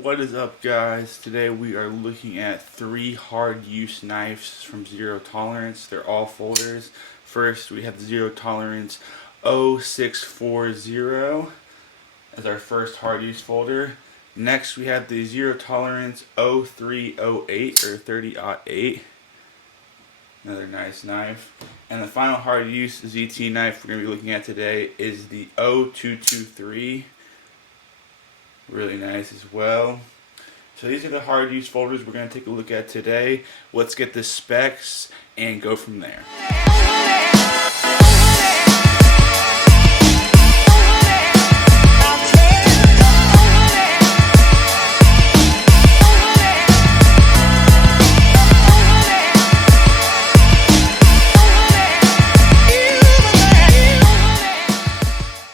What is up, guys? Today we are looking at 3 hard use knives from Zero Tolerance. They're all folders. First we have the Zero Tolerance 0640 as our first hard use folder. Next we have the Zero Tolerance 0308 or 30-08. Another nice knife. And the final hard use ZT knife we're going to be looking at today is the 0223. Really nice as well. So these are the hard use folders we're going to take a look at today. Let's get the specs and go from there.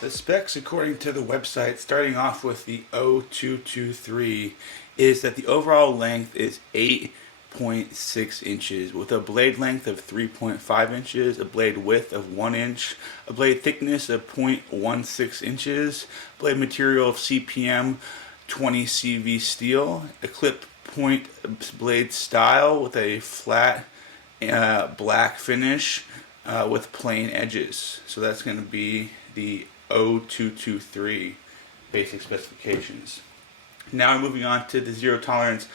The specs, according to the website, starting off with the 0223, is that the overall length is 8.6 inches with a blade length of 3.5 inches, a blade width of 1 inch, a blade thickness of 0.16 inches, blade material of CPM 20 CV steel, a clip point blade style with a flat black finish with plain edges. So that's going to be the 0223 basic specifications. Now moving on to the Zero Tolerance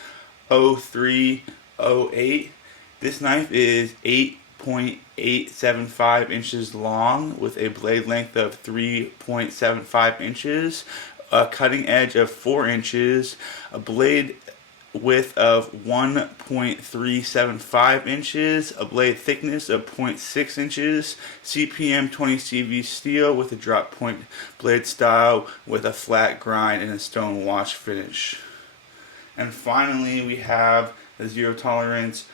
0308. This knife is 8.875 inches long with a blade length of 3.75 inches, a cutting edge of 4 inches, a blade width of 1.375 inches, a blade thickness of 0.6 inches, CPM 20 CV steel with a drop point blade style with a flat grind and a stone wash finish. And finally we have the Zero Tolerance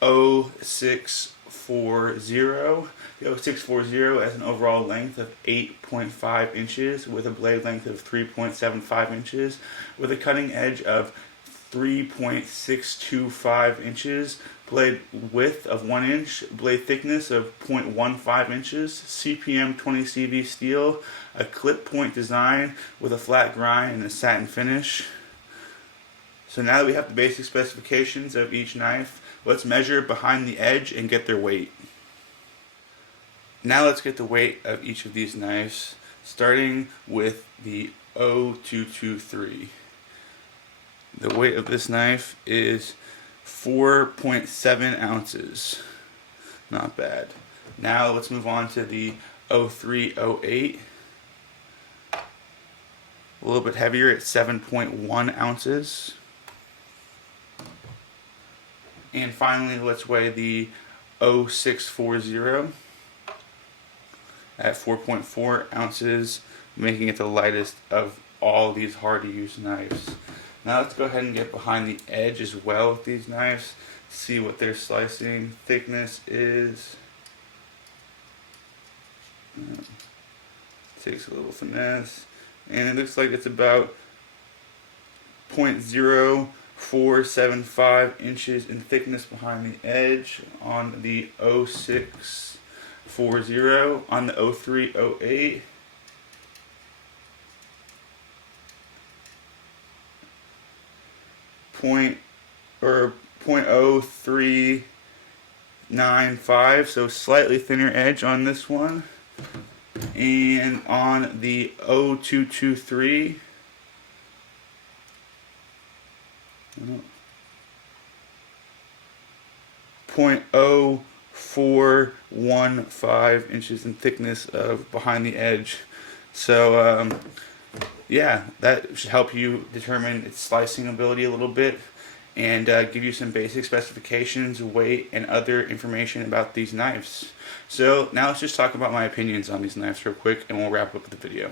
0640. The 0640 has an overall length of 8.5 inches with a blade length of 3.75 inches with a cutting edge of 3.625 inches, blade width of 1 inch, blade thickness of 0.15 inches, CPM 20 CV steel, a clip point design with a flat grind and a satin finish. So now that we have the basic specifications of each knife, let's measure behind the edge and get their weight. Now let's get the weight of each of these knives, starting with the 0223. The weight of this knife is 4.7 ounces. Not bad. Now let's move on to the 0308. A little bit heavier at 7.1 ounces. And finally, let's weigh the 0640 at 4.4 ounces, making it the lightest of all these hard to use knives. Now let's go ahead and get behind the edge as well with these knives, see what their slicing thickness is. Takes a little finesse, and it looks like it's about 0.0475 inches in thickness behind the edge on the 0640. On the 0308, .0395, so slightly thinner edge on this one. And on the 0223, .0415 inches in thickness of behind the edge. So yeah, that should help you determine its slicing ability a little bit and give you some basic specifications, weight, and other information about these knives. So now let's just talk about my opinions on these knives real quick and we'll wrap up the video.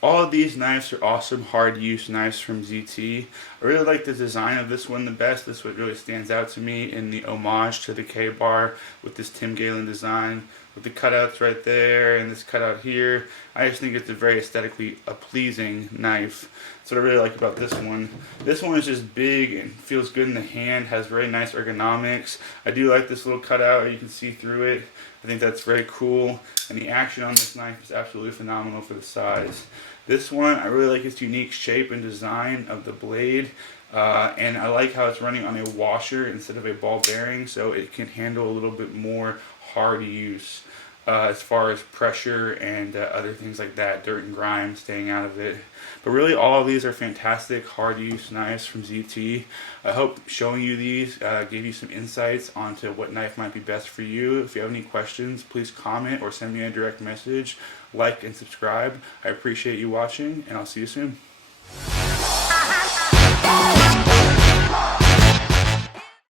All of these knives are awesome hard use knives from ZT. I really like the design of this one the best. This one really stands out to me in the homage to the K-bar with this Tim Galen design with the cutouts right there and this cutout here. I just think it's a very aesthetically pleasing knife. That's what I really like about this one. This one is just big and feels good in the hand, has very nice ergonomics. I do like this little cutout, you can see through it. I think that's very cool, and the action on this knife is absolutely phenomenal for the size. This one, I really like its unique shape and design of the blade. And I like how it's running on a washer instead of a ball bearing, so it can handle a little bit more hard use as far as pressure and other things like that, dirt and grime staying out of it. But really, all of these are fantastic, hard use knives from ZT. I hope showing you these gave you some insights onto what knife might be best for you. If you have any questions, please comment or send me a direct message. Like and subscribe. I appreciate you watching, and I'll see you soon.